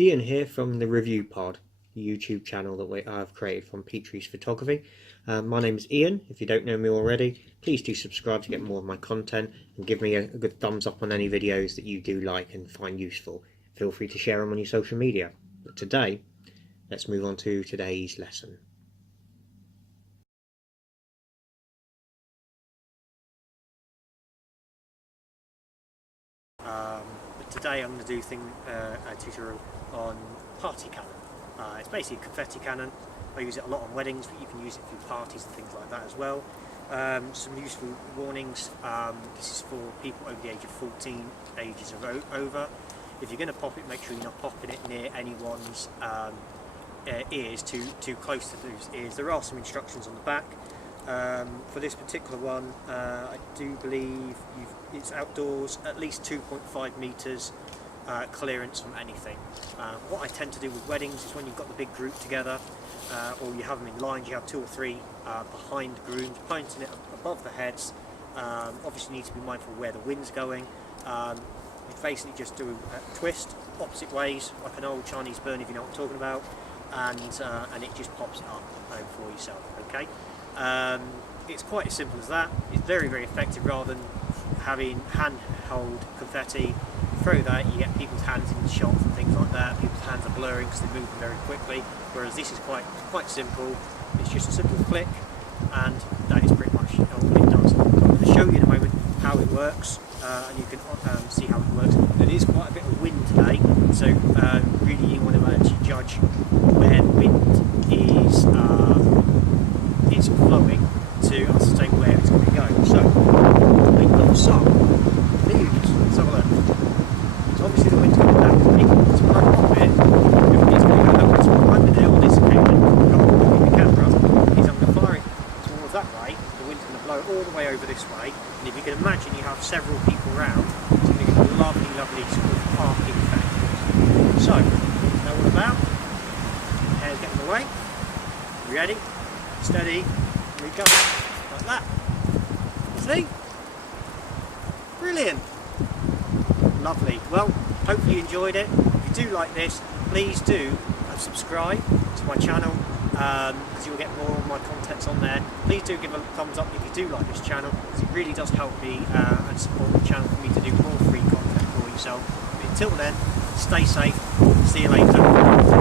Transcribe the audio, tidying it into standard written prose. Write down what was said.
Ian here from the Review Pod, the YouTube channel that I've created from Petrie's Photography. My name is Ian. If you don't know me already, please do subscribe to get more of my content and give me a good thumbs up on any videos that you do like and find useful. Feel free to share them on your social media. But today, let's move on to today's lesson. But today I'm going to do a tutorial on Party Cannon. It's basically a confetti cannon. I use it a lot on weddings, but you can use it for parties and things like that as well. Some useful warnings. This is for people over the age of 14, ages over. If you're going to pop it, make sure you're not popping it near anyone's ears, too close to those ears. There are some instructions on the back. For this particular one, I do believe it's outdoors, at least 2.5 metres clearance from anything. What I tend to do with weddings is when you've got the big group together, or you have them in lines, you have 2 or 3 behind the grooms, pointing it above the heads. Obviously you need to be mindful where the wind's going. You basically just do a twist opposite ways, like an old Chinese burn, if you know what I'm talking about, and it just pops it up over for yourself. Okay. It's quite as simple as that. It's very, very effective. Rather than having handheld confetti, throw that, you get people's hands in shots and things like that. People's hands are blurring because they're moving very quickly, whereas this is quite simple. It's just a simple flick, and that is pretty much all it does. I'm going to show you in a moment how it works, and you can see how it works. There is quite a bit of wind today, so really you want to actually judge where the wind is flowing to ascertain where it's going to go. So we've got some leaves. Let's have a look. So obviously the wind's going that way. So when I pop it, it's going to go that way. So what I'm going to do on this occasion, I've got the camera, is I'm going to fire it towards that way. The wind's going to blow all the way over this way. And if you can imagine, you have several people around. It's going to give a lovely, lovely sort of parking effect. So, know what about? Hair's getting away. Ready? Steady. We go like that. See? Brilliant. Lovely. Well, hopefully you enjoyed it. If you do like this, please do subscribe to my channel, because you'll get more of my contents on there. Please do give a thumbs up if you do like this channel, because it really does help me and support the channel for me to do more free content for yourself. But until then, stay safe. See you later.